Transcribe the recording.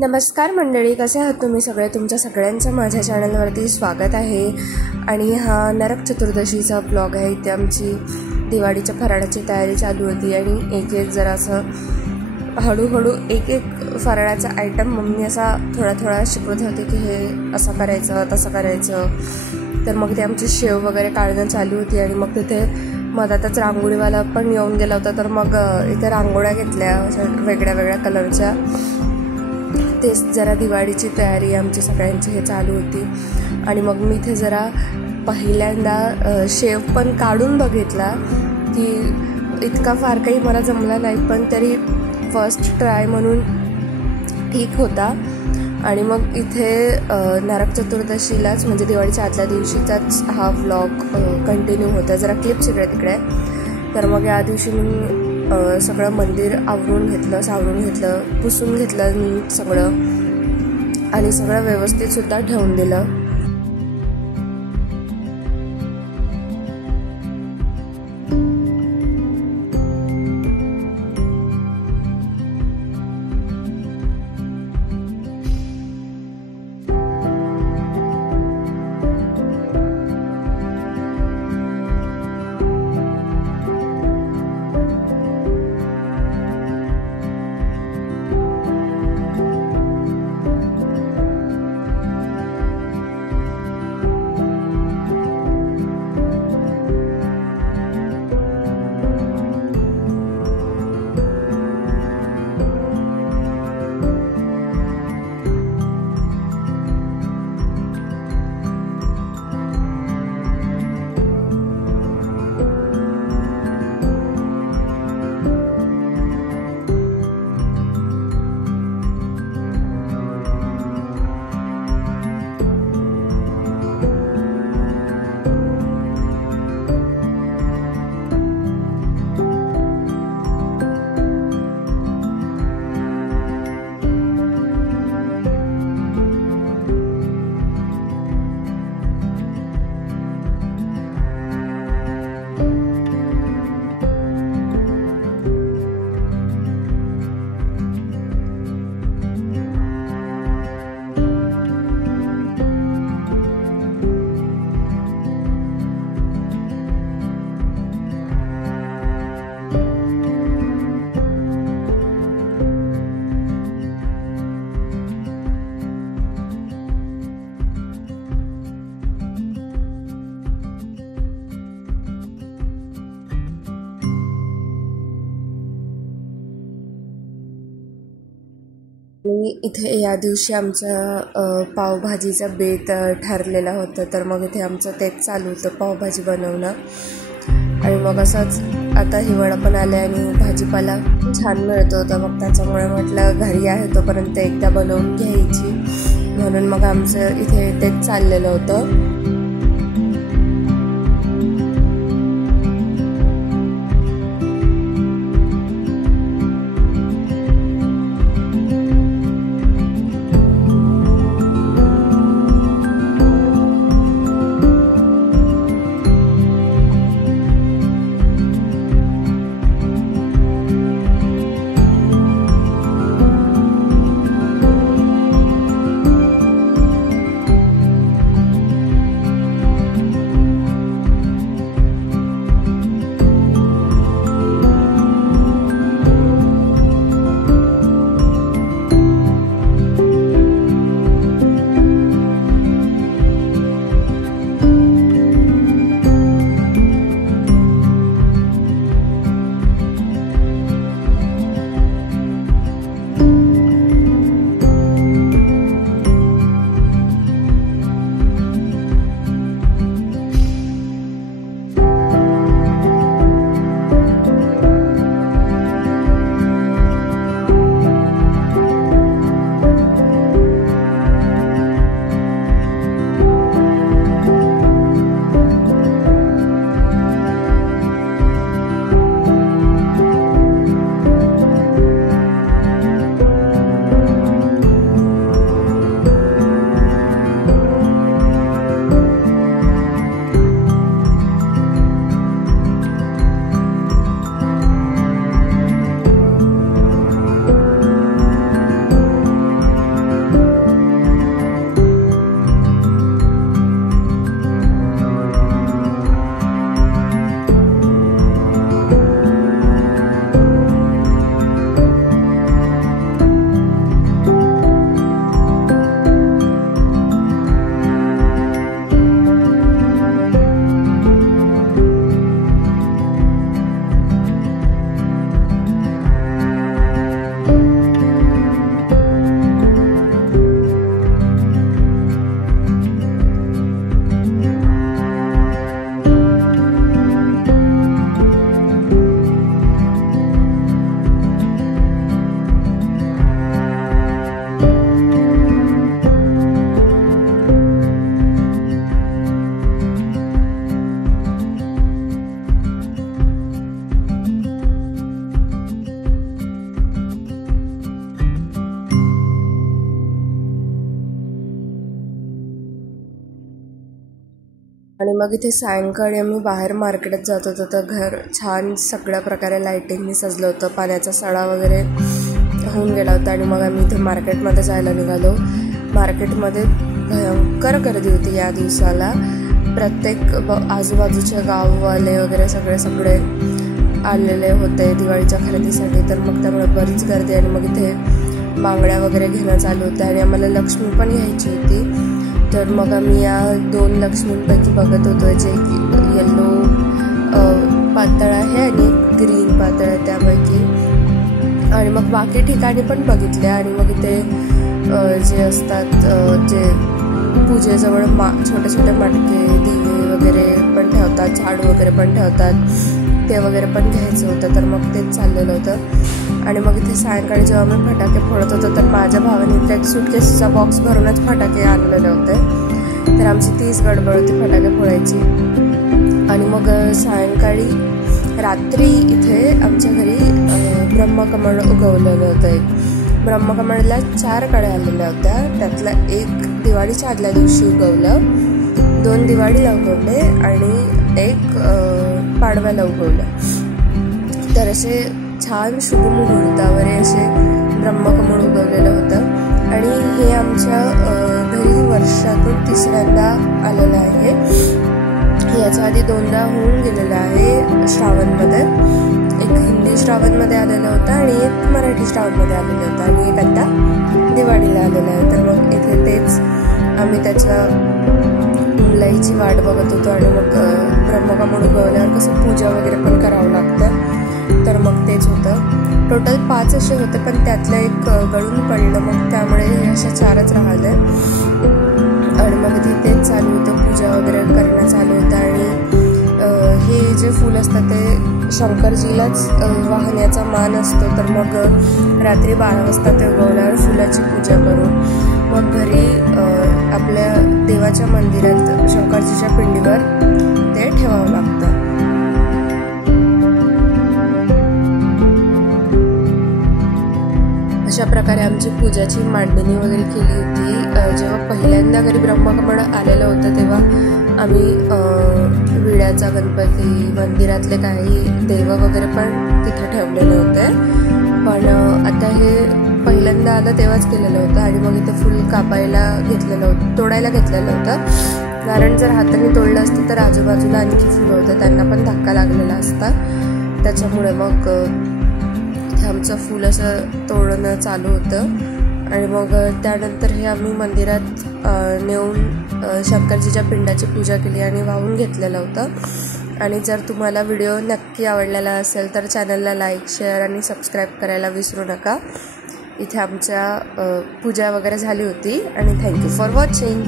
नमस्कार मंडळी, कसे आहात तुम्ही सगळे? तुमच्या सगळ्यांचं माझ्या चॅनलवरती स्वागत आहे. आणि हा नरक चतुर्दशीचा ब्लॉग आहे. इथे आमची दिवाळीच्या फराळाची तयारी चालू होती आणि एक एक जरा असं हळूहळू एक फराळाचा आयटम मम्मी असा थोडा शिकवत होते की हे असं करायचं तसं करायचं. तर मग ते आमची शेव वगैरे काढणं चालू होती आणि मग तिथे मधातच रांगोळीवाला पण येऊन गेला होता. तर मग इथे रांगोळ्या घेतल्या वेगळ्या वेगळ्या कलरच्या. तेच जरा दिवाळीची तयारी आमची सगळ्यांची हे चालू होती. आणि मग मी इथे जरा पहिल्यांदा शेव पण काढून बघितला की इतका फार काही मला जमला नाही, पण तरी फर्स्ट ट्राय म्हणून ठीक होता. आणि मग इथे नरक चतुर्दशीलाच म्हणजे दिवाळीच्या आदल्या दिवशीचाच हा व्लॉग कंटिन्यू होता. जरा क्लिप्स इकडे तिकडे. तर मग या दिवशी मी सगळं मंदिर आवरून घेतलं, सावरून घेतलं, पुसून घेतलं नीट सगळं आणि सगळं व्यवस्थितसुद्धा ठेवून दिलं. इथे या दिवशी आमचा पावभाजीचा बेत ठरलेला होता. तर मग इथे आमचं तेच चालू होतं, पावभाजी बनवणं. आणि मग असंच आता हिवाळा पण आला आणि भाजीपाला छान मिळतो होता. मग त्याच्यामुळे म्हटलं घरी आहे तोपर्यंत एकदा बनवून घ्यायची, म्हणून मग आमचं इथे तेच चाललेलं होतं. आणि मग इथे सायंकाळी आम्ही बाहेर मार्केटात जात होतो तर घर छान सगळ्या प्रकारे लाईटिंगनी सजलं होतं. पाण्याचा सडा वगैरे होऊन गेला होता आणि मग आम्ही इथे मार्केटमध्ये जायला निघालो. मार्केटमध्ये भयंकर गर्दी होती या दिवसाला. प्रत्येक आजूबाजूचे गाववाले वगैरे सगळे आलेले होते दिवाळीच्या खरेदीसाठी. तर मग त्यामुळे बरीच गर्दी आणि मग इथे बांगड्या वगैरे घेणं चालू होतं आणि आम्हाला लक्ष्मी पण घ्यायची होती. तर मग आम्ही या 2 लक्ष्मींपैकी बघत होतो, जे की येल्लो पातळ आहे आणि ग्रीन पातळ आहे त्यापैकी. आणि मग बाकी ठिकाणी पण बघितले आणि मग इथे जे असतात जे पूजेजवळ छोटे छोटे मटके दिवे वगैरे पण ठेवतात, झाडू वगैरे पण ठेवतात, ते वगैरे पण घ्यायचं होतं. तर मग तेच चाललेलं होतं. आणि मग इथे सायंकाळी जेव्हा मी फटाके फोडत होतो तर माझ्या भावाने इथे एक सुटकेसचा बॉक्स भरूनच फटाके आणलेले होते. तर आमची तीच गडबड होती फटाके फोडायची. आणि मग सायंकाळी रात्री इथे आमच्या घरी ब्रह्मकमळ उगवलेलं होतं. एक ब्रह्मकमळला 4 कळ्या आलेल्या होत्या. त्यातला एक दिवाळीच्या आदल्या दिवशी उगवलं, 2 दिवाळीला उगवले आणि एक पाडव्याला उगवलं. तर असे छान शुभमुहूर्तावर असे ब्रह्मकमळ उगवलेलं होतं. आणि हे आमच्या घरी वर्षातून 3ऱ्यांदा आलेलं आहे. याच्या आधी 2दा होऊन गेलेलं आहे श्रावणमध्ये. एक हिंदी श्रावणमध्ये आलेलं होतं आणि एक मराठी श्रावणमध्ये आलेलं होतं आणि एक आता दिवाळीला आलेलं आहे. तर मग इथे तेच आम्ही त्याच्या मुलाईची वाट बघत होतो. आणि मग ब्रह्मकमळ उगवल्यावर कसं पूजा वगैरे पण करावं लागतं. तर मग तेच होतं. टोटल 5 असे होते पण त्यातलं एक गळून पडलं, मग त्यामुळे अशा 4च राहिले. आणि मग तेच चालू होतं, पूजा वगैरे करणं चालू होतं. आणि हे जे फूल असतं ते शंकरजीलाच वाहण्याचा मान असतो. तर मग रात्री 12 वाजता ते उगवल्यावर फुलाची पूजा करून मग घरी आपल्या देवाच्या मंदिरात शंकरजीच्या पिंडीवर ते ठेवावं लागतं. अशा प्रकारे आमची पूजाची मांडणी वगैरे केली होती. जेव्हा पहिल्यांदा घरी ब्रह्मकमळ आलेलं होतं तेव्हा आम्ही विड्याचा गणपती, मंदिरातले काही देव वगैरे पण तिथे ठेवलेले होते. पण आता हे पहिल्यांदा आलं तेव्हाच केलेलं होतं. आणि मग इथं फुल कापायला घेतलेलं होतं, तोडायला घेतलेलं होतं. कारण जर हाताने तोडलं असतं तर आजूबाजूला आणखी फुलं होतं, त्यांना पण धक्का लागलेला असता. त्याच्यामुळे मग आमचं फूल असं तोडणं चालू होतं. आणि मग त्यानंतर हे आम्ही मंदिरात नेऊन शंकरजीच्या पिंडाची पूजा केली आणि वाहून घेतलेलं होतं. आणि जर तुम्हाला व्हिडिओ नक्की आवडलेला असेल तर चॅनलला लाईक, शेअर आणि सबस्क्राईब करायला विसरू नका. इथे आमच्या पूजा वगैरे झाली होती आणि थँक्यू फॉर वॉचिंग.